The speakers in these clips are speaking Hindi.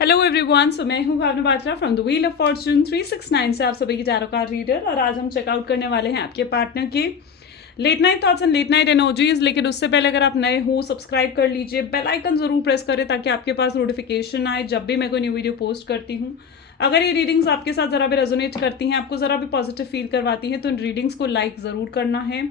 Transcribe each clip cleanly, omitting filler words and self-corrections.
हेलो एवरीवन, सो मैं हूं Bhavna Batra from the wheel of fortune 369 से आप सभी की टैरो कार्ड रीडर। और आज हम चेकआउट करने वाले हैं आपके पार्टनर के late night thoughts and late night energies. लेकिन उससे पहले अगर आप नए हो, सब्सक्राइब कर लीजिए, बेल आइकन जरूर प्रेस करें ताकि आपके पास नोटिफिकेशन आए जब भी मैं कोई न्यू वीडियो पोस्ट करती हूँ। अगर ये रीडिंग्स आपके साथ ज़रा भी रेजोनेट करती हैं, आपको ज़रा भी पॉजिटिव फील करवाती हैं, तो इन रीडिंग्स को लाइक ज़रूर करना है,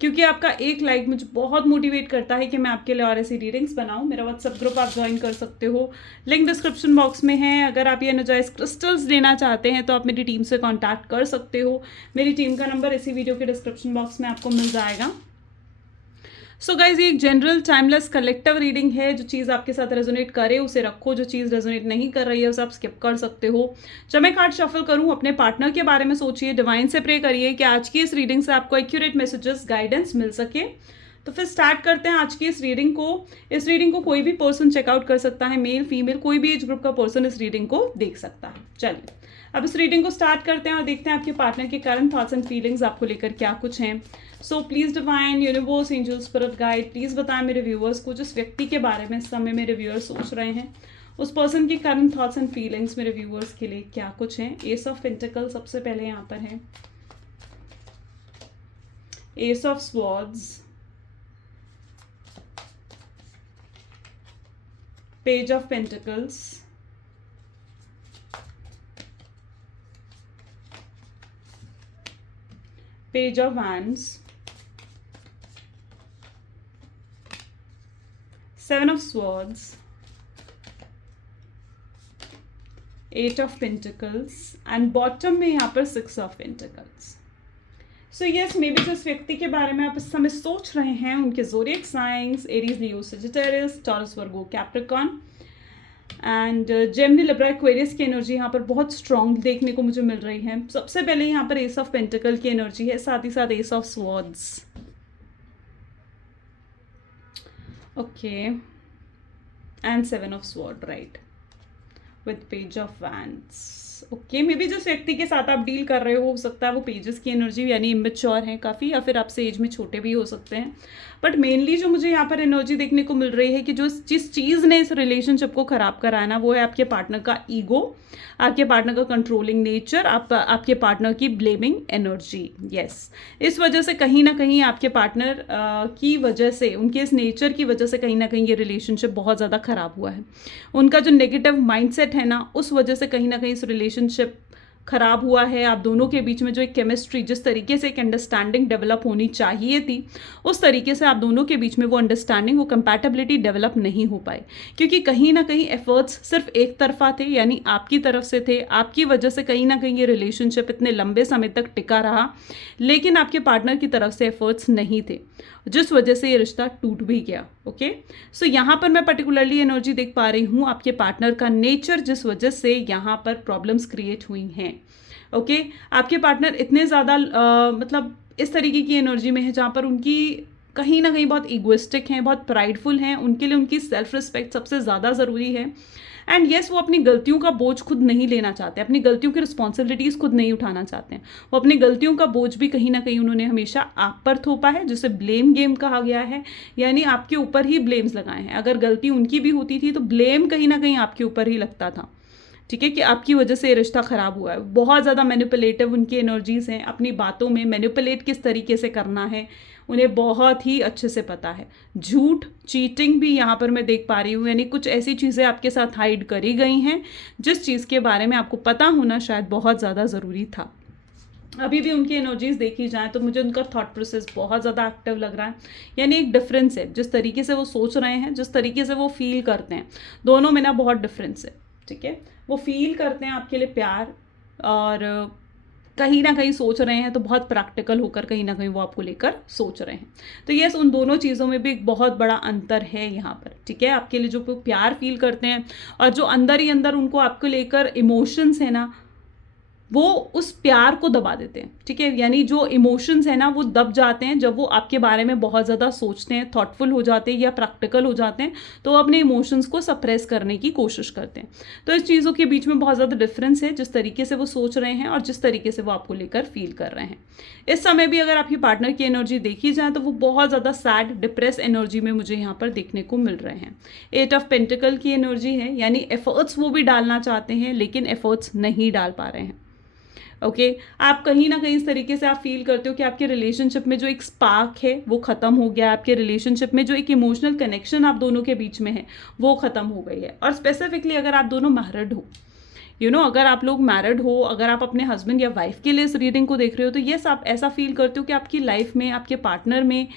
क्योंकि आपका एक लाइक मुझे बहुत मोटिवेट करता है कि मैं आपके लिए और ऐसी रीडिंग्स बनाऊं। मेरा व्हाट्सएप ग्रुप आप ज्वाइन कर सकते हो, लिंक डिस्क्रिप्शन बॉक्स में है। अगर आप ये एनर्जाइज क्रिस्टल्स लेना चाहते हैं तो आप मेरी टीम से कांटेक्ट कर सकते हो। मेरी टीम का नंबर इसी वीडियो के डिस्क्रिप्शन बॉक्स में आपको मिल जाएगा। सो गाइज, ये एक जनरल टाइमलेस कलेक्टिव रीडिंग है। जो चीज़ आपके साथ रेजोनेट करे उसे रखो, जो चीज़ रेजोनेट नहीं कर रही है उसे आप स्किप कर सकते हो। जब मैं कार्ड शफल करूं, अपने पार्टनर के बारे में सोचिए, डिवाइन से प्रे करिए कि आज की इस रीडिंग से आपको एक्यूरेट मैसेजेस, गाइडेंस मिल सके। तो फिर स्टार्ट करते हैं आज की इस रीडिंग को। इस रीडिंग को कोई भी पर्सन चेकआउट कर सकता है, मेल फीमेल कोई भी एज ग्रुप का पर्सन इस रीडिंग को देख सकता है। चलिए अब इस रीडिंग को स्टार्ट करते हैं और देखते हैं आपके पार्टनर के करंट थॉट्स एंड फीलिंग्स आपको लेकर क्या कुछ हैं। सो please divine, universe, angel, spirit guide, please बताएं मेरे व्यूअर्स को जिस व्यक्ति के बारे में इस समय मेरे व्यूअर्स सोच रहे हैं, उस पर्सन की करंट थॉट्स एंड फीलिंग्स मेरे व्यूअर्स के लिए क्या कुछ हैं। एस ऑफ पेंटिकल सबसे पहले यहाँ पर है, ace of swords, page of pentacles, page of wands, seven of swords, eight of pentacles and bottom में यहाँ पर six of pentacles. So yes, maybe जिस व्यक्ति के बारे में आप इस समय सोच रहे हैं उनके zodiac science Aries, Leo, Sagittarius, taurus, Virgo, Capricorn and Gemini, Libra, Aquarius की एनर्जी यहाँ पर बहुत स्ट्रॉन्ग देखने को मुझे मिल रही है। सबसे पहले यहाँ पर एस ऑफ पेंटिकल की एनर्जी है, साथ ही साथ S of swords, okay, and seven of sword, right, with page of wands. Okay, may be जिस व्यक्ति के साथ आप डील कर रहे हो सकता है वो पेजेस की एनर्जी यानी इमेच्योर है काफ़ी, या फिर आपसे एज में छोटे भी हो सकते हैं। बट मेनली जो मुझे यहाँ पर एनर्जी देखने को मिल रही है कि जो जिस चीज़ ने इस रिलेशनशिप को ख़राब कराया ना, वो है आपके पार्टनर का ईगो, आपके पार्टनर का कंट्रोलिंग नेचर, आपके पार्टनर की ब्लेमिंग एनर्जी। यस, इस वजह से कहीं ना कहीं आपके पार्टनर की वजह से, उनके इस नेचर की वजह से कहीं ना कहीं ये रिलेशनशिप बहुत ज़्यादा ख़राब हुआ है। उनका जो नेगेटिव माइंडसेट है ना, उस वजह से कहीं ना कहीं इस रिलेशनशिप खराब हुआ है। आप दोनों के बीच में जो एक केमिस्ट्री, जिस तरीके से एक अंडरस्टैंडिंग डेवलप होनी चाहिए थी, उस तरीके से आप दोनों के बीच में वो अंडरस्टैंडिंग, वो कंपैटिबिलिटी डेवलप नहीं हो पाए, क्योंकि कहीं ना कहीं एफर्ट्स सिर्फ एक तरफा थे, यानी आपकी तरफ से थे। आपकी वजह से कहीं ना कहीं ये रिलेशनशिप इतने लंबे समय तक टिका रहा, लेकिन आपके पार्टनर की तरफ से एफर्ट्स नहीं थे, जिस वजह से ये रिश्ता टूट भी गया। ओके, सो यहाँ पर मैं पर्टिकुलरली एनर्जी देख पा रही हूँ आपके पार्टनर का नेचर, जिस वजह से यहाँ पर प्रॉब्लम्स क्रिएट हुई हैं। ओके, आपके पार्टनर इतने ज़्यादा मतलब इस तरीके की एनर्जी में है जहाँ पर उनकी कहीं ना कहीं बहुत इगोइस्टिक हैं, बहुत प्राइडफुल हैं। उनके लिए उनकी सेल्फ रिस्पेक्ट सबसे ज़्यादा ज़रूरी है। एंड येस, वो अपनी गलतियों का बोझ खुद नहीं लेना चाहते, अपनी गलतियों की रिस्पॉन्सिबिलिटीज़ खुद नहीं उठाना चाहते हैं। वो अपनी गलतियों का बोझ भी कहीं ना कहीं उन्होंने हमेशा आप पर थोपा है, जिसे ब्लेम गेम कहा गया है, यानी आपके ऊपर ही ब्लेम्स लगाए हैं। अगर गलती उनकी भी होती थी तो ब्लेम कहीं ना कहीं आपके ऊपर ही लगता था, ठीक है, कि आपकी वजह से ये रिश्ता ख़राब हुआ है। बहुत ज़्यादा मैनिपुलेटिव उनकी एनर्जीज़ हैं, अपनी बातों में मैनिपुलेट किस तरीके से करना है उन्हें बहुत ही अच्छे से पता है। झूठ, चीटिंग भी यहाँ पर मैं देख पा रही हूँ, यानी कुछ ऐसी चीज़ें आपके साथ हाइड करी गई हैं जिस चीज़ के बारे में आपको पता होना शायद बहुत ज़्यादा ज़रूरी था। अभी भी उनकी एनर्जीज देखी जाए तो मुझे उनका थॉट प्रोसेस बहुत ज़्यादा एक्टिव लग रहा है, यानी एक डिफरेंस है जिस तरीके से वो सोच रहे हैं, जिस तरीके से वो फील करते हैं, दोनों में ना बहुत डिफरेंस है। ठीक है, वो फील करते हैं आपके लिए प्यार, और कहीं ना कहीं सोच रहे हैं तो बहुत प्रैक्टिकल होकर कहीं ना कहीं वो आपको लेकर सोच रहे हैं। तो यस, उन दोनों चीज़ों में भी एक बहुत बड़ा अंतर है यहाँ पर। ठीक है, आपके लिए जो प्यार फील करते हैं और जो अंदर ही अंदर उनको आपको लेकर इमोशंस है ना, वो उस प्यार को दबा देते हैं, ठीक है। यानी जो इमोशंस है ना वो दब जाते हैं जब वो आपके बारे में बहुत ज़्यादा सोचते हैं, थॉटफुल हो जाते हैं या प्रैक्टिकल हो जाते हैं, तो वो अपने इमोशंस को सप्रेस करने की कोशिश करते हैं। तो इस चीज़ों के बीच में बहुत ज़्यादा डिफरेंस है, जिस तरीके से वो सोच रहे हैं और जिस तरीके से वो आपको लेकर फील कर रहे हैं। इस समय भी अगर आपकी पार्टनर की एनर्जी देखी जाए तो वो बहुत ज़्यादा सैड डिप्रेस एनर्जी में मुझे यहाँ पर देखने को मिल रहे हैं। 8 ऑफ पेंटिकल की एनर्जी है, यानी एफर्ट्स वो भी डालना चाहते हैं लेकिन एफर्ट्स नहीं डाल पा रहे हैं। ओके आप कहीं ना कहीं इस तरीके से आप फील करते हो कि आपके रिलेशनशिप में जो एक स्पार्क है वो ख़त्म हो गया, आपके रिलेशनशिप में जो एक इमोशनल कनेक्शन आप दोनों के बीच में है वो ख़त्म हो गई है। और स्पेसिफिकली अगर आप दोनों मैरिड हो, अगर आप लोग मैरिड हो, अगर आप अपने हस्बैंड या वाइफ के लिए इस रीडिंग को देख रहे हो, तो यस आप ऐसा फील करते हो कि आपकी लाइफ में आपके पार्टनर में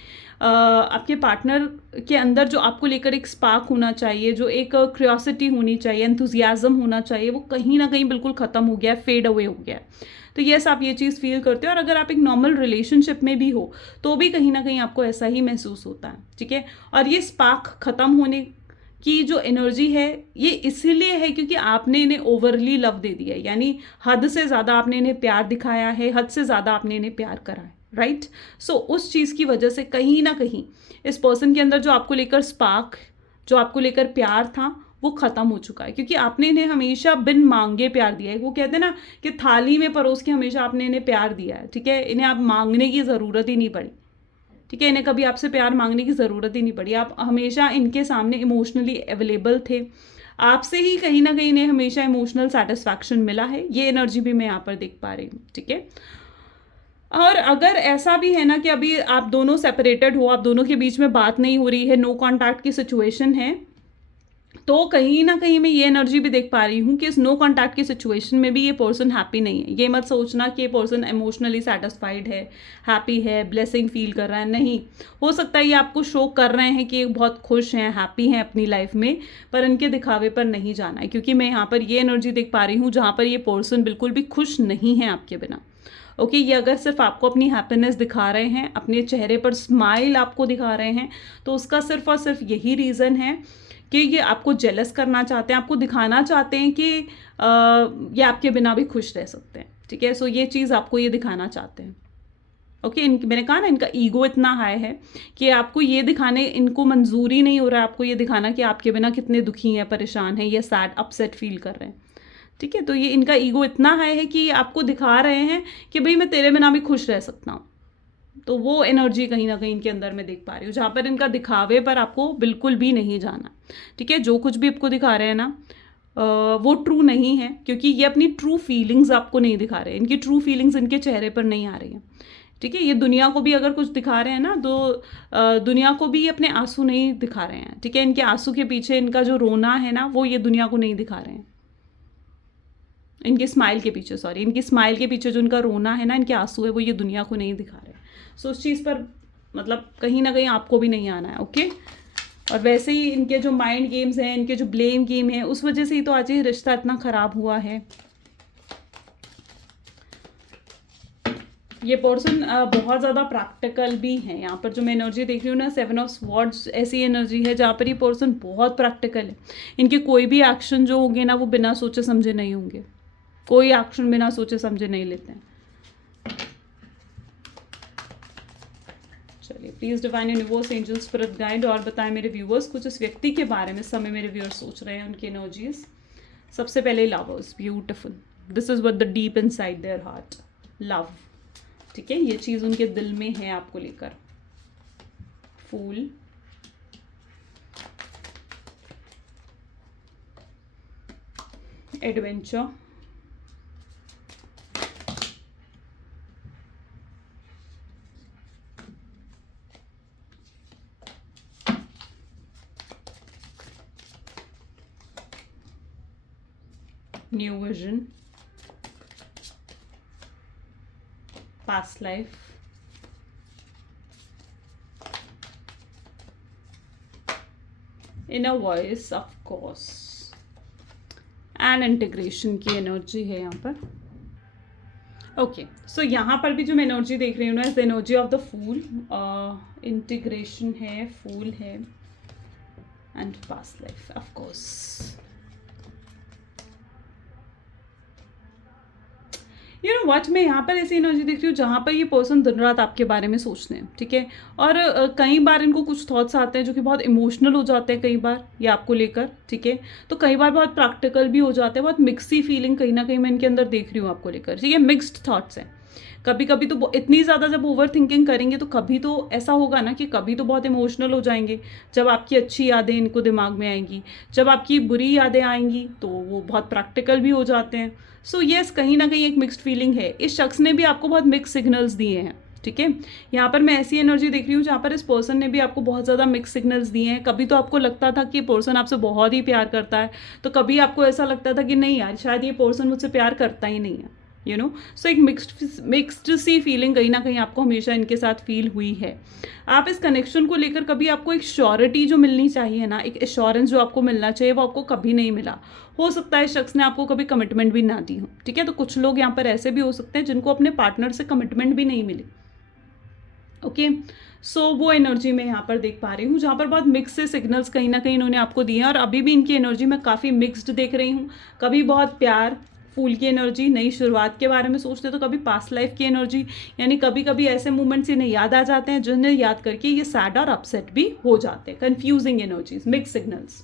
आपके पार्टनर के अंदर जो आपको लेकर एक स्पार्क होना चाहिए, जो एक क्यूरियोसिटी होनी चाहिए, एंथुजियाज्म होना चाहिए, वो कहीं ना कहीं बिल्कुल ख़त्म हो गया है, फेड अवे हो गया है। तो यस आप ये चीज़ फील करते हो। और अगर आप एक नॉर्मल रिलेशनशिप में भी हो तो भी कहीं ना कहीं आपको ऐसा ही महसूस होता है, ठीक है। और ये स्पार्क ख़त्म होने की जो एनर्जी है ये इसीलिए है क्योंकि आपने इन्हें ओवरली लव दे दिया है, यानी हद से ज़्यादा आपने इन्हें प्यार दिखाया है, हद से ज़्यादा आपने इन्हें प्यार करा है, राइट। सो उस चीज़ की वजह से कहीं ना कहीं इस पर्सन के अंदर जो आपको लेकर स्पार्क, जो आपको लेकर प्यार था वो ख़त्म हो चुका है, क्योंकि आपने इन्हें हमेशा बिन मांगे प्यार दिया है। वो कहते हैं ना कि थाली में परोस के हमेशा आपने इन्हें प्यार दिया है, ठीक है। इन्हें आप मांगने की ज़रूरत ही नहीं पड़ी, ठीक है। इन्हें कभी आपसे प्यार मांगने की ज़रूरत ही नहीं पड़ी, आप हमेशा इनके सामने इमोशनली अवेलेबल थे, आपसे ही कहीं ना कहीं इन्हें हमेशा इमोशनल सेटिस्फैक्शन मिला है। ये एनर्जी भी मैं यहाँ पर देख पा रही हूँ, ठीक है। और अगर ऐसा भी है ना कि अभी आप दोनों सेपरेटेड हो, आप दोनों के बीच में बात नहीं हो रही है, नो कॉन्टैक्ट की सिचुएशन है, तो कहीं ना कहीं मैं ये एनर्जी भी देख पा रही हूँ कि इस नो कॉन्टैक्ट की सिचुएशन में भी ये पर्सन हैप्पी नहीं है। ये मत सोचना कि ये पर्सन इमोशनली सेटिस्फाइड है, हैप्पी है, ब्लेसिंग फील कर रहा है, नहीं। हो सकता है ये आपको शो कर रहे हैं कि ये बहुत खुश हैं, हैप्पी हैं अपनी लाइफ में, पर इनके दिखावे पर नहीं जाना है, क्योंकि मैं यहाँ पर ये एनर्जी देख पा रही हूँ जहाँ पर ये पर्सन बिल्कुल भी खुश नहीं है आपके बिना। ओके ये अगर सिर्फ आपको अपनी हैप्पीनेस दिखा रहे हैं, अपने चेहरे पर स्माइल आपको दिखा रहे हैं, तो उसका सिर्फ और सिर्फ यही रीज़न है कि ये आपको जेलस करना चाहते हैं, आपको दिखाना चाहते हैं कि ये आपके बिना भी खुश रह सकते हैं, ठीक है। सो ये चीज़ आपको ये दिखाना चाहते हैं। ओके मैंने कहा ना इनका ईगो इतना हाई है कि आपको ये दिखाने, इनको मंजूरी नहीं हो रहा है आपको ये दिखाना कि आपके बिना कितने दुखी हैं, परेशान हैं, या सैड अपसेट फील कर रहे हैं, ठीक है। तो ये इनका ईगो इतना हाई है कि आपको दिखा रहे हैं कि भाई मैं तेरे बिना भी खुश रह सकता हूँ। तो वो एनर्जी कहीं ना कहीं इनके अंदर मैं देख पा रही हूँ, जहाँ पर इनका दिखावे पर आपको बिल्कुल भी नहीं जाना, ठीक है। जो कुछ भी आपको दिखा रहे हैं ना वो ट्रू नहीं है, क्योंकि ये अपनी ट्रू फीलिंग्स आपको नहीं दिखा रहे हैं, इनकी ट्रू फीलिंग्स इनके चेहरे पर नहीं आ रही हैं, ठीक है। ये दुनिया को भी अगर कुछ दिखा रहे हैं ना तो दुनिया को भी ये अपने आंसू नहीं दिखा रहे हैं, ठीक है। इनके आंसू के पीछे इनका जो रोना है ना वो ये दुनिया को नहीं दिखा रहे हैं। इनके स्माइल के पीछे, सॉरी, इनकी स्माइल के पीछे जो इनका रोना है ना, इनके आंसू है, वो ये दुनिया को नहीं दिखा रहे। सो उस चीज़ पर मतलब कहीं ना कहीं आपको भी नहीं आना है, ओके। और वैसे ही इनके जो माइंड गेम्स हैं, इनके जो ब्लेम गेम है, उस वजह से ही तो आज ये रिश्ता इतना ख़राब हुआ है। ये पर्सन बहुत ज़्यादा प्रैक्टिकल भी है। यहाँ पर जो मैं एनर्जी देख रही हूँ ना, 7 ऑफ स्वॉर्ड्स ऐसी एनर्जी है जहाँ पर ये पर्सन बहुत प्रैक्टिकल है। इनके कोई भी एक्शन जो होंगे ना वो बिना सोचे समझे नहीं होंगे, कोई एक्शन बिना सोचे समझे नहीं लेते हैं। चलिए please divine universe, angel, spirit guide और बताएं मेरे व्यूअर्स कुछ इस व्यक्ति के बारे में। समय मेरे व्यूअर्स सोच रहे हैं उनकी एनर्जीज। सबसे पहले lovers, beautiful, this is what the deep inside their heart, love, ठीक है। ये चीज़ उनके दिल में है आपको लेकर। Fool, adventure, new vision, past life, inner voice of course, and integration की एनर्जी है यहाँ पर। ओके सो यहाँ पर भी जो मैं एनर्जी देख रही हूँ ना, is energy of the fool, integration है, फूल है, and past life of course. You know what, मैं यहाँ पर ऐसी एनर्जी देख रही हूँ जहाँ पर ये पर्सन दिन रात आपके बारे में सोचते हैं, ठीक है। और कई बार इनको कुछ थॉट्स आते हैं जो कि बहुत इमोशनल हो जाते हैं कई बार ये आपको लेकर, ठीक है। तो कई बार बहुत प्रैक्टिकल भी हो जाते हैं, बहुत मिक्सी फीलिंग कहीं ना कहीं मैं इनके अंदर देख रही हूँ आपको लेकर, ठीक है। मिक्स्ड थॉट्स हैं। कभी कभी तो इतनी ज़्यादा जब ओवर थिंकिंग करेंगे तो कभी तो ऐसा होगा ना कि कभी तो बहुत इमोशनल हो जाएंगे, जब आपकी अच्छी यादें इनको दिमाग में आएंगी। जब आपकी बुरी यादें आएंगी तो वो बहुत प्रैक्टिकल भी हो जाते हैं। सो येस, कहीं ना कहीं एक मिक्स्ड फीलिंग है। इस शख्स ने भी आपको बहुत मिक्स सिग्नल्स दिए हैं, ठीक है। यहाँ पर मैं ऐसी एनर्जी देख रही हूँ जहाँ पर इस पर्सन ने भी आपको बहुत ज़्यादा मिक्स सिग्नल्स दिए हैं। कभी तो आपको लगता था कि ये पर्सन आपसे बहुत ही प्यार करता है, तो कभी आपको ऐसा लगता था कि नहीं यार, शायद ये पर्सन मुझसे प्यार करता ही नहीं है, यू नो। सो एक मिक्स्ड सी फीलिंग कहीं ना कहीं आपको हमेशा इनके साथ फील हुई है। आप इस कनेक्शन को लेकर कभी आपको एक श्योरिटी जो मिलनी चाहिए ना, एक एश्योरेंस जो आपको मिलना चाहिए, वो आपको कभी नहीं मिला। हो सकता है शख्स ने आपको कभी कमिटमेंट भी ना दी हो, ठीक है। तो कुछ लोग यहाँ पर ऐसे भी हो सकते हैं जिनको अपने पार्टनर से कमिटमेंट भी नहीं मिली, ओके। सो वो एनर्जी मैं यहाँ पर देख पा रही हूँ जहाँ पर बहुत मिक्स से सिग्नल्स कहीं ना कहीं इन्होंने आपको दिए हैं, और अभी भी इनकी एनर्जी मैं काफ़ी मिक्स्ड देख रही हूँ। कभी बहुत प्यार फूल की एनर्जी, नई शुरुआत के बारे में सोचते, तो कभी पास्ट लाइफ की एनर्जी, यानी कभी कभी ऐसे मोमेंट्स इन्हें याद आ जाते हैं जिन्हें याद करके ये सैड और अपसेट भी हो जाते हैं। Confusing energies, mix signals.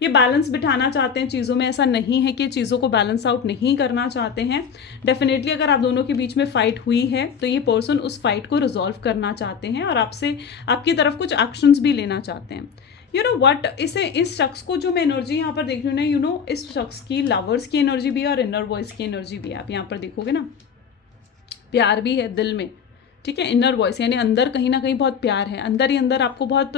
ये बैलेंस बिठाना चाहते हैं चीज़ों में, ऐसा नहीं है कि चीज़ों को बैलेंस आउट नहीं करना चाहते हैं। डेफिनेटली अगर आप दोनों के बीच में फाइट हुई है तो ये पर्सन उस फाइट को रिजॉल्व करना चाहते हैं और आपसे, आपकी तरफ कुछ एक्शंस भी लेना चाहते हैं। यू नो वट, इस शख्स को जो मैं एनर्जी यहाँ पर देख रही हूँ ना, यू नो इस शख्स की लवर्स की एनर्जी भी है और इनर वॉइस की एनर्जी भी है। आप यहाँ पर देखोगे ना, प्यार भी है दिल में, ठीक है। इनर वॉइस यानी अंदर कहीं ना कहीं बहुत प्यार है, अंदर ही अंदर आपको बहुत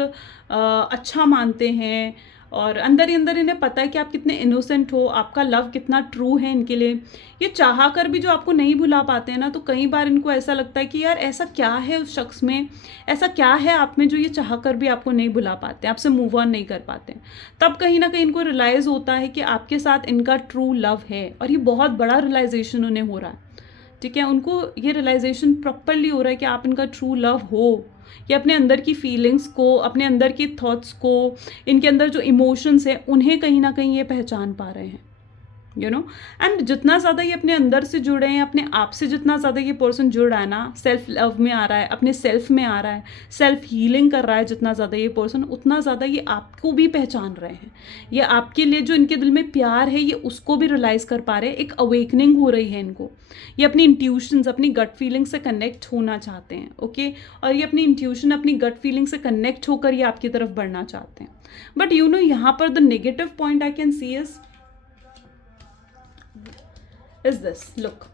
अच्छा मानते हैं, और अंदर ही अंदर इन्हें पता है कि आप कितने इनोसेंट हो, आपका लव कितना ट्रू है इनके लिए। ये चाह कर भी जो आपको नहीं भुला पाते हैं ना, तो कई बार इनको ऐसा लगता है कि यार ऐसा क्या है उस शख्स में, ऐसा क्या है आप में जो ये चाह कर भी आपको नहीं भुला पाते, आपसे मूव ऑन नहीं कर पाते। तब कहीं ना कहीं इनको रियलाइज़ होता है कि आपके साथ इनका ट्रू लव है, और ये बहुत बड़ा रियलाइजेशन उन्हें हो रहा है, ठीक है। उनको ये रियलाइजेशन प्रॉपरली हो रहा है कि आप इनका ट्रू लव हो। ये अपने अंदर की फीलिंग्स को, अपने अंदर की थॉट्स को, इनके अंदर जो इमोशंस है उन्हें कहीं ना कहीं ये पहचान पा रहे हैं, यू नो। एंड जितना ज़्यादा ये अपने अंदर से जुड़े हैं, अपने आप से जितना ज़्यादा ये पर्सन जुड़ रहा है ना, सेल्फ लव में आ रहा है, अपने सेल्फ में आ रहा है, सेल्फ हीलिंग कर रहा है जितना ज़्यादा ये पर्सन, उतना ज़्यादा ये आपको भी पहचान रहे हैं। ये आपके लिए जो इनके दिल में प्यार है, ये उसको भी रियलाइज़ कर पा रहे हैं। एक अवेकनिंग हो रही है इनको। ये अपनी इंट्यूशंस, अपनी गट फीलिंग से कनेक्ट होना चाहते हैं, ओके। और ये अपनी इंट्यूशन, अपनी गट फीलिंग से कनेक्ट होकर ये आपकी तरफ बढ़ना चाहते हैं। बट यू नो यहाँ पर the negative point I can see is this, look.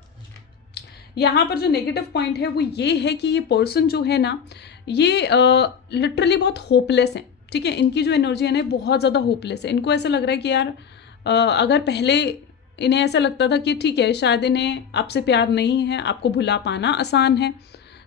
यहाँ पर जो नेगेटिव पॉइंट है वो ये है कि ये पर्सन जो है ना, ये लिटरली बहुत होपलेस है, ठीक है। इनकी जो एनर्जी है ना, बहुत ज़्यादा होपलेस है। इनको ऐसा लग रहा है कि यार अगर पहले इन्हें ऐसा लगता था कि ठीक है, शायद इन्हें आपसे प्यार नहीं है, आपको भुला पाना आसान है,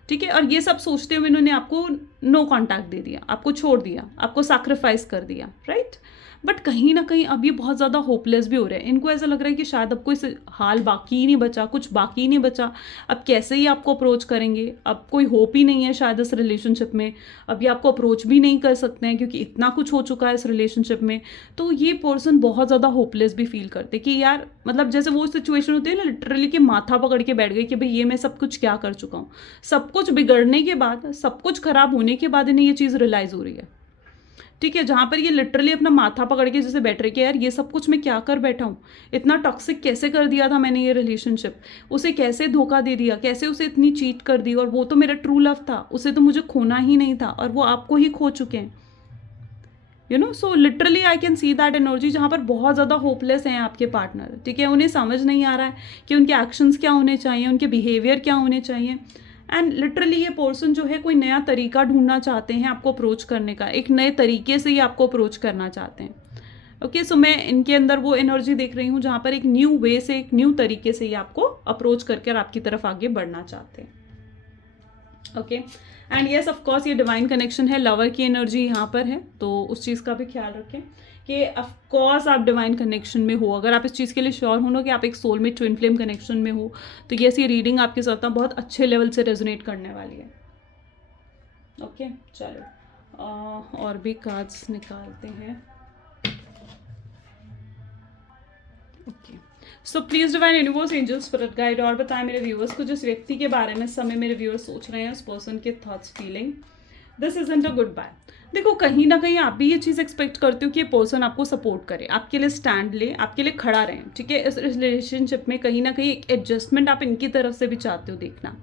ठीक है। और ये सब सोचते हुए इन्होंने आपको नो कांटेक्ट दे दिया, आपको छोड़ दिया, आपको सैक्रिफाइस कर दिया, राइट। बट कहीं ना कहीं अब ये बहुत ज़्यादा होपलेस भी हो रहे हैं। इनको ऐसा लग रहा है कि शायद अब कोई हाल बाकी ही नहीं बचा, कुछ बाकी ही नहीं बचा। अब कैसे ही आपको अप्रोच करेंगे, अब कोई होप ही नहीं है शायद इस रिलेशनशिप में। अब ये आपको अप्रोच भी नहीं कर सकते हैं क्योंकि इतना कुछ हो चुका है इस रिलेशनशिप में। तो ये पर्सन बहुत ज़्यादा होपलेस भी फील करते कि यार, मतलब जैसे वो सिचुएशन होती है ना, लिटरली कि माथा पकड़ के बैठ गए कि भाई ये मैं सब कुछ क्या कर चुका हूँ। सब कुछ बिगड़ने के बाद, सब कुछ खराब होने के बाद इन्हें ये चीज़ रियलाइज़ हो रही है, ठीक है। जहाँ पर ये लिटरली अपना माथा पकड़ के जैसे बैठ रहे कि यार ये सब कुछ मैं क्या कर बैठा हूँ, इतना टॉक्सिक कैसे कर दिया था मैंने ये रिलेशनशिप, उसे कैसे धोखा दे दिया, कैसे उसे इतनी चीट कर दी, और वो तो मेरा ट्रू लव था, उसे तो मुझे खोना ही नहीं था, और वो आपको ही खो चुके हैं, you know. So literally I can see that energy जहाँ पर बहुत ज़्यादा होपलेस हैं आपके पार्टनर, ठीक है। उन्हें समझ नहीं आ रहा है कि उनके एक्शंस क्या होने चाहिए, उनके बिहेवियर क्या होने चाहिए। एंड लिटरली ये पर्सन जो है कोई नया तरीका ढूंढना चाहते हैं आपको अप्रोच करने का, एक नए तरीके से ही आपको अप्रोच करना चाहते हैं, ओके। सो मैं इनके अंदर वो एनर्जी देख रही हूँ जहाँ पर एक न्यू वे से, एक न्यू तरीके से ये आपको अप्रोच करके और आपकी तरफ आगे बढ़ना चाहते हैं, okay. And yes, of course ये डिवाइन कनेक्शन है, लवर की एनर्जी यहाँ पर है, तो उस चीज़ का भी ख्याल रखें कि ऑफ कोर्स आप डिवाइन कनेक्शन में हो। अगर आप इस चीज़ के लिए श्योर हो ना कि आप एक सोलमेट ट्विन फ्लेम कनेक्शन में हो, तो ये सी रीडिंग आपके साथ ना बहुत अच्छे लेवल से रेजोनेट करने वाली है, ओके। चलो और भी कार्ड्स निकालते हैं, okay. So please divine universe angel spirit guide और बताएं मेरे व्यूअर्स को जिस व्यक्ति के बारे में इस समय मेरे व्यूअर्स सोच रहे हैं, उस पर्सन के thoughts feeling. This isn't a goodbye. देखो कहीं ना कहीं आप भी ये चीज़ एक्सपेक्ट करते हो कि ये पर्सन आपको सपोर्ट करे, आपके लिए स्टैंड ले, आपके लिए खड़ा रहे, ठीक है। इस रिलेशनशिप में कहीं ना कहीं एक एडजस्टमेंट आप इनकी तरफ से भी चाहते हो देखना,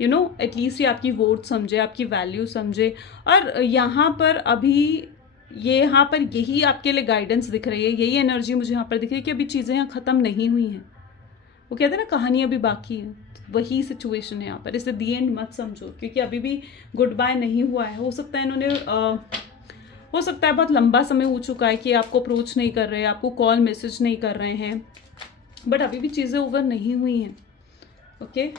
यू नो, एटलीस्ट ये आपकी वोट समझे, आपकी वैल्यू समझे। और यहाँ पर अभी ये यहाँ पर यही आपके लिए गाइडेंस दिख रही है, यही एनर्जी मुझे यहाँ पर दिख रही है कि अभी चीज़ें यहाँ ख़त्म नहीं हुई हैं। वो कहते हैं ना कहानी अभी बाकी है, वही सिचुएशन है यहाँ पर। इसे दी एंड मत समझो, क्योंकि अभी भी गुड बाय नहीं हुआ है। हो सकता है इन्होंने हो सकता है बहुत लंबा समय हो चुका है कि आपको अप्रोच नहीं कर रहे, आपको कॉल मैसेज नहीं कर रहे हैं, बट अभी भी चीज़ें ओवर नहीं हुई हैं। Okay,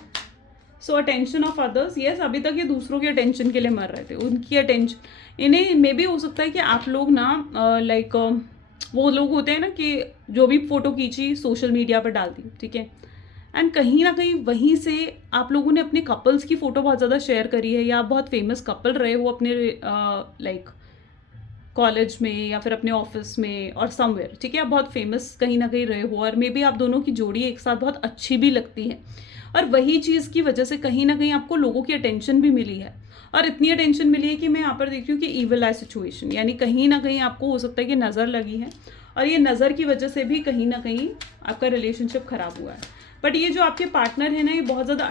so attention of others, yes, अभी तक ये दूसरों की अटेंशन के लिए मर रहे थे, उनकी अटेंशन इन्हें मे भी हो सकता है कि आप लोग ना लाइक वो लोग होते हैं ना कि जो भी फोटो खींची सोशल मीडिया पर डाल दी, ठीक है, एंड कहीं ना कहीं वहीं से आप लोगों ने अपने कपल्स की फ़ोटो बहुत ज़्यादा शेयर करी है, या आप बहुत फेमस कपल रहे हो अपने लाइक कॉलेज में या फिर अपने ऑफिस में और समवेयर, ठीक है, आप बहुत फेमस कहीं ना कहीं रहे हो, और मे बी आप दोनों की जोड़ी एक साथ बहुत अच्छी भी लगती है, और वही चीज़ की वजह से कहीं ना कहीं आपको लोगों की अटेंशन भी मिली है। और इतनी अटेंशन मिली है कि मैं यहाँ पर देख रही हूँ कि ईविल आई सिचुएशन, यानी कहीं ना कहीं आपको हो सकता है कि नज़र लगी है, और ये नज़र की वजह से भी कहीं ना कहीं आपका रिलेशनशिप ख़राब हुआ है। बट ये जो आपके पार्टनर है ना, ये बहुत ज़्यादा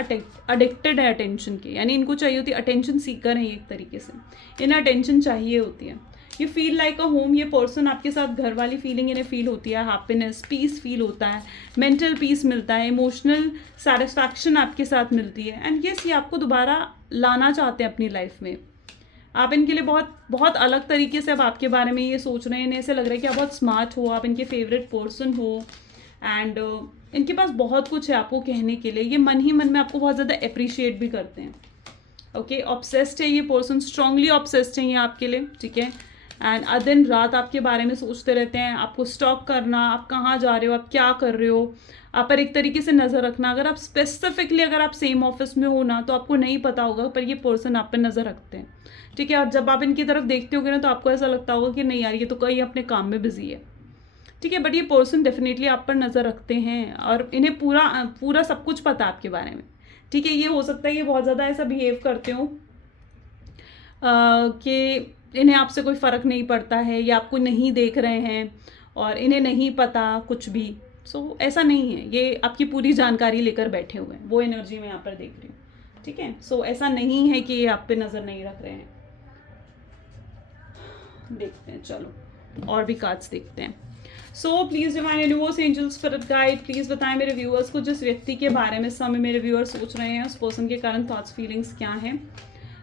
अडिक्टेड है अटेंशन के, यानी इनको चाहिए होती है, अटेंशन सीकर है एक तरीके से, इन्हें अटेंशन चाहिए होती है। ये फील लाइक अ होम, ये पर्सन आपके साथ घर वाली फीलिंग इन्हें फील होती है, हैप्पीनेस, पीस फील होता है, मेंटल पीस मिलता है, इमोशनल सेटिस्फैक्शन आपके साथ मिलती है, एंड यस ये आपको दोबारा लाना चाहते हैं अपनी लाइफ में। आप इनके लिए बहुत बहुत अलग तरीके से अब आपके बारे में ये सोच रहे हैं, इन्हें ऐसे लग रहा है कि आप बहुत स्मार्ट हो, आप इनके फेवरेट पर्सन हो, एंड इनके पास बहुत कुछ है आपको कहने के लिए, ये मन ही मन में आपको बहुत ज़्यादा अप्रिशिएट भी करते हैं। ओके, ऑब्सेस्ड है ये पर्सन, स्ट्रांगली ऑब्सेस्ड है ये आपके लिए, ठीक है, एंड दिन रात आपके बारे में सोचते रहते हैं, आपको स्टॉक करना, आप कहाँ जा रहे हो, आप क्या कर रहे हो, आप पर एक तरीके से नज़र रखना। अगर आप स्पेसिफिकली अगर आप सेम ऑफिस में हो ना, तो आपको नहीं पता होगा, पर ये पर्सन आप पर नज़र रखते हैं, ठीक है। और जब आप इनकी तरफ देखते होगे ना, तो आपको ऐसा लगता होगा कि नहीं यार ये तो कहीं अपने काम में बिजी है, ठीक है, बट ये पर्सन डेफिनेटली आप पर नज़र रखते हैं, और इन्हें पूरा पूरा सब कुछ पता है आपके बारे में, ठीक है। ये हो सकता है ये बहुत ज़्यादा ऐसा बिहेव करते हो कि इन्हें आपसे कोई फ़र्क नहीं पड़ता है, या आपको नहीं देख रहे हैं और इन्हें नहीं पता कुछ भी। सो ऐसा नहीं है, ये आपकी पूरी जानकारी लेकर बैठे हुए हैं, वो एनर्जी मैं यहाँ पर देख रही हूँ, ठीक है। सो ऐसा नहीं है कि ये आप पे नज़र नहीं रख रहे हैं। देखते हैं, चलो और भी कार्ड्स देखते हैं। So please divine universe angel spirit guide, please बताएं मेरे व्यूअर्स को जिस व्यक्ति के बारे में इस समय मेरे व्यूअर्स सोच रहे हैं, उस पर्सन के कारण थॉट्स फीलिंग्स क्या हैं।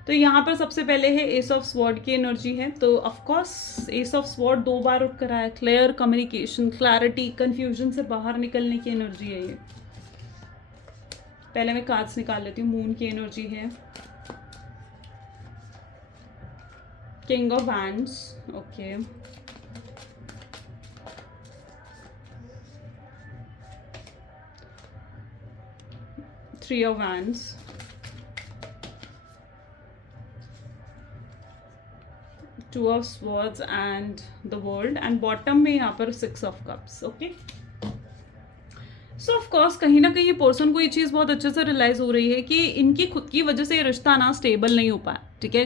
तो यहाँ पर सबसे पहले है एस ऑफ स्वॉर्ड की एनर्जी है, तो ऑफकोर्स एस ऑफ स्वॉर्ड 2 बार उठ कर आया, क्लियर कम्युनिकेशन, क्लैरिटी, कन्फ्यूजन से बाहर निकलने की एनर्जी है ये। पहले मैं कार्ड्स निकाल लेती हूँ। मून की एनर्जी है, king of wands, okay, three of wands, two of swords and the world, and bottom में यहाँ पर 6 of cups, okay. So of course कहीं ना कहीं ये पर्सन को ये चीज़ बहुत अच्छे से रियलाइज़ हो रही है कि इनकी खुद की वजह से ये रिश्ता ना स्टेबल नहीं हो पाया, ठीक है।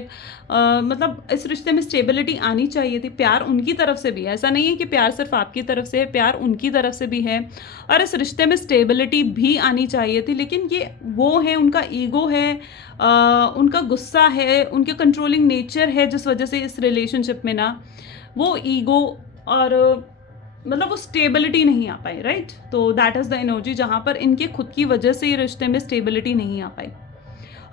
मतलब इस रिश्ते में स्टेबिलिटी आनी चाहिए थी, प्यार उनकी तरफ से भी है, ऐसा नहीं है कि प्यार सिर्फ आपकी तरफ से है, प्यार उनकी तरफ से भी है, और इस रिश्ते में स्टेबिलिटी भी आनी चाहिए थी, लेकिन ये वो है, उनका ईगो है, उनका गुस्सा है, उनके कंट्रोलिंग नेचर है, जिस वजह से इस रिलेशनशिप में ना वो ईगो और मतलब वो स्टेबिलिटी नहीं आ पाई, राइट। तो दैट इज़ द एनर्जी जहाँ पर इनके खुद की वजह से ये रिश्ते में स्टेबिलिटी नहीं आ पाई,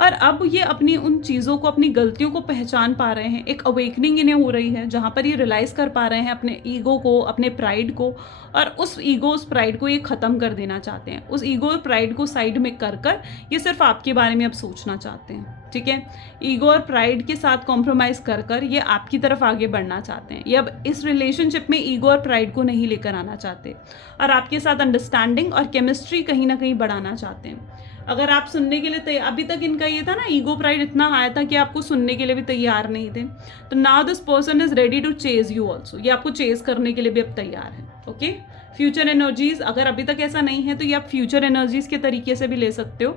और अब ये अपनी उन चीज़ों को, अपनी गलतियों को पहचान पा रहे हैं, एक अवेकनिंग इन्हें हो रही है, जहाँ पर ये रियलाइज़ कर पा रहे हैं अपने ईगो को, अपने प्राइड को, और उस ईगो उस प्राइड को ये ख़त्म कर देना चाहते हैं। उस ईगो और प्राइड को साइड में कर कर ये सिर्फ आपके बारे में अब सोचना चाहते हैं, ठीक है। ईगो और प्राइड के साथ कॉम्प्रोमाइज़ कर कर ये आपकी तरफ आगे बढ़ना चाहते हैं, ये अब इस रिलेशनशिप में ईगो और प्राइड को नहीं लेकर आना चाहते, और आपके साथ अंडरस्टैंडिंग और केमिस्ट्री कहीं ना कहीं बढ़ाना चाहते हैं। अगर आप सुनने के लिए तैयार, अभी तक इनका ये था ना, ईगो प्राइड इतना हाई था कि आपको सुनने के लिए भी तैयार नहीं थे, तो now this person is ready to chase you also, ये आपको चेज करने के लिए भी अब तैयार है, ओके। फ्यूचर एनर्जीज, अगर अभी तक ऐसा नहीं है तो ये आप फ्यूचर एनर्जीज के तरीके से भी ले सकते हो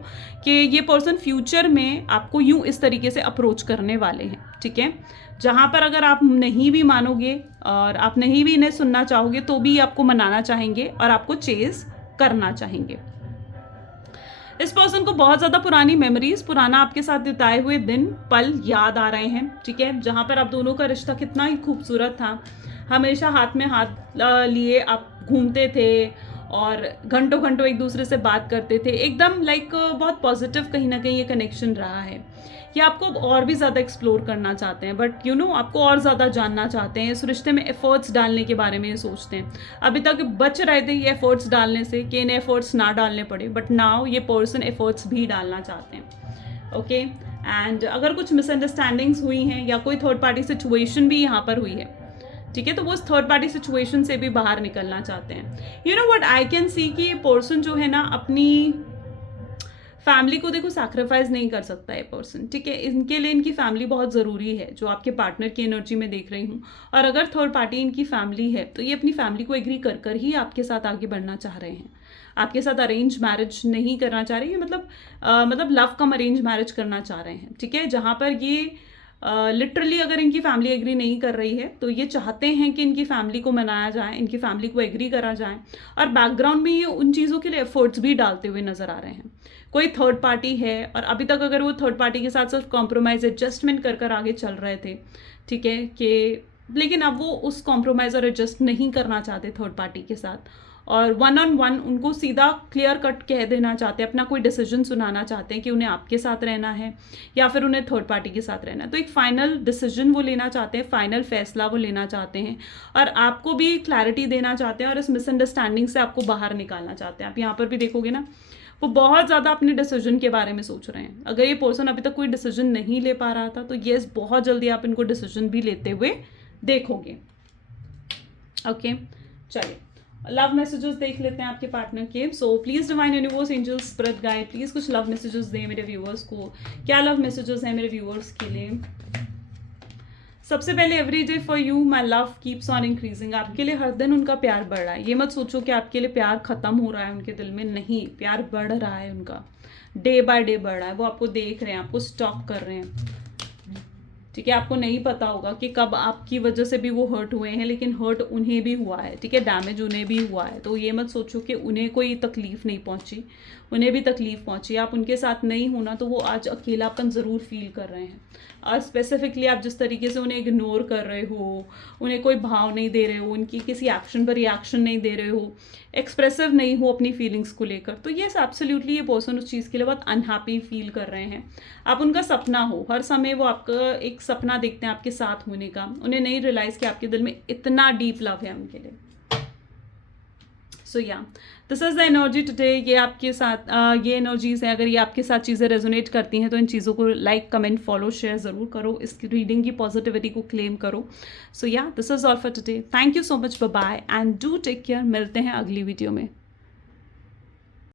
कि ये पर्सन फ्यूचर में आपको यूं इस तरीके से अप्रोच करने वाले हैं, ठीक है। जहाँ पर अगर आप नहीं भी मानोगे और आप नहीं भी इन्हें सुनना चाहोगे तो भी आपको मनाना चाहेंगे और आपको चेज करना चाहेंगे। इस पर्सन को बहुत ज़्यादा पुरानी मेमोरीज, पुराना आपके साथ बिताए हुए दिन पल याद आ रहे हैं, ठीक है। जहाँ पर आप दोनों का रिश्ता कितना ही खूबसूरत था, हमेशा हाथ में हाथ लिए आप घूमते थे और घंटों घंटों एक दूसरे से बात करते थे, एकदम लाइक बहुत पॉजिटिव कहीं ना कहीं ये कनेक्शन रहा है। ये आपको और भी ज़्यादा एक्सप्लोर करना चाहते हैं, बट यू नो आपको और ज़्यादा जानना चाहते हैं, इस रिश्ते में एफर्ट्स डालने के बारे में ये सोचते हैं। अभी तक बच रहे थे ये एफर्ट्स डालने से कि इन्हें एफर्ट्स ना डालने पड़े, बट नाउ ये पर्सन एफर्ट्स भी डालना चाहते हैं, ओके। एंड अगर कुछ मिसअंडरस्टैंडिंग्स हुई हैं या कोई थर्ड पार्टी सिचुएशन भी यहाँ पर हुई है, ठीक है, तो वो उस थर्ड पार्टी सिचुएशन से भी बाहर निकलना चाहते हैं। You know what I can see कि ये पर्सन जो है ना अपनी फैमिली को देखो सैक्रिफाइस नहीं कर सकता है पर्सन, ठीक है। इनके लिए इनकी फैमिली बहुत ज़रूरी है, जो आपके पार्टनर की एनर्जी में देख रही हूँ। और अगर थर्ड पार्टी इनकी फैमिली है तो ये अपनी फैमिली को एग्री कर कर ही आपके साथ आगे बढ़ना चाह रहे हैं। आपके साथ अरेंज मैरिज नहीं करना चाह रहे हैं, मतलब लव कम अरेंज मैरिज करना चाह रहे हैं, ठीक है। जहाँ पर ये लिटरली अगर इनकी फैमिली एग्री नहीं कर रही है तो ये चाहते हैं कि इनकी फैमिली को मनाया जाए, इनकी फैमिली को एग्री करा जाए, और बैकग्राउंड में ये उन चीज़ों के लिए एफर्ट्स भी डालते हुए नजर आ रहे हैं। कोई थर्ड पार्टी है और अभी तक अगर वो थर्ड पार्टी के साथ सिर्फ कॉम्प्रोमाइज एडजस्टमेंट कर कर आगे चल रहे थे, ठीक है, कि लेकिन अब वो उस कॉम्प्रोमाइज़ और एडजस्ट नहीं करना चाहते थर्ड पार्टी के साथ, और वन ऑन वन उनको सीधा क्लियर कट कह देना चाहते हैं, अपना कोई डिसीजन सुनाना चाहते हैं कि उन्हें आपके साथ रहना है या फिर उन्हें थर्ड पार्टी के साथ रहना है। तो एक फाइनल डिसीजन वो लेना चाहते हैं, फाइनल फैसला वो लेना चाहते हैं, और आपको भी क्लैरिटी देना चाहते हैं और इस मिसअंडरस्टैंडिंग से आपको बाहर निकालना चाहते हैं। आप यहाँ पर भी देखोगे ना, वो बहुत ज़्यादा अपने डिसीजन के बारे में सोच रहे हैं। अगर ये पर्सन अभी तक कोई डिसीजन नहीं ले पा रहा था तो येस, बहुत जल्दी आप इनको डिसीजन भी लेते हुए देखोगे, ओके। चलिए लव मैसेजेस देख लेते हैं आपके पार्टनर के। So please divine universe, angels, spirit guide, please कुछ लव मैसेजेस दें मेरे व्यूअर्स को। क्या लव मैसेजेस हैं मेरे व्यूअर्स के लिए? सबसे पहले, every day for you my love keeps on increasing. आपके लिए हर दिन उनका प्यार बढ़ रहा है। ये मत सोचो कि आपके लिए प्यार खत्म हो रहा है उनके दिल में, नहीं, प्यार बढ़ रहा है उनका, डे बाय डे बढ़ रहा है। वो आपको देख रहे हैं, आपको स्टॉक कर रहे हैं, ठीक है। आपको नहीं पता होगा कि कब आपकी वजह से भी वो हर्ट हुए हैं, लेकिन हर्ट उन्हें भी हुआ है, ठीक है, डैमेज उन्हें भी हुआ है। तो ये मत सोचो कि उन्हें कोई तकलीफ नहीं पहुंची, उन्हें भी तकलीफ पहुंची। आप उनके साथ नहीं होना तो वो आज अकेलापन ज़रूर फील कर रहे हैं। और स्पेसिफिकली आप जिस तरीके से उन्हें इग्नोर कर रहे हो, उन्हें कोई भाव नहीं दे रहे हो, उनकी किसी एक्शन पर रिएक्शन नहीं दे रहे हो, एक्सप्रेसिव नहीं हो अपनी फीलिंग्स को लेकर, तो ये एब्सोल्युटली ये पर्सन उस चीज़ के लिए बहुत अनहैप्पी फील कर रहे हैं। आप उनका सपना हो, हर समय वो आपका एक सपना देखते हैं आपके साथ होने का। उन्हें नहीं रियलाइज़ कि आपके दिल में इतना डीप लव है उनके लिए। सो yeah this is the energy today. ये आपके साथ ये एनर्जीज हैं। अगर ये आपके साथ चीज़ें रेजोनेट करती हैं तो इन चीज़ों को लाइक, कमेंट, फॉलो, शेयर ज़रूर करो। इस रीडिंग की पॉजिटिविटी को क्लेम करो। So yeah this is all for today. Thank you so much, bye bye and do take care. मिलते हैं अगली वीडियो में।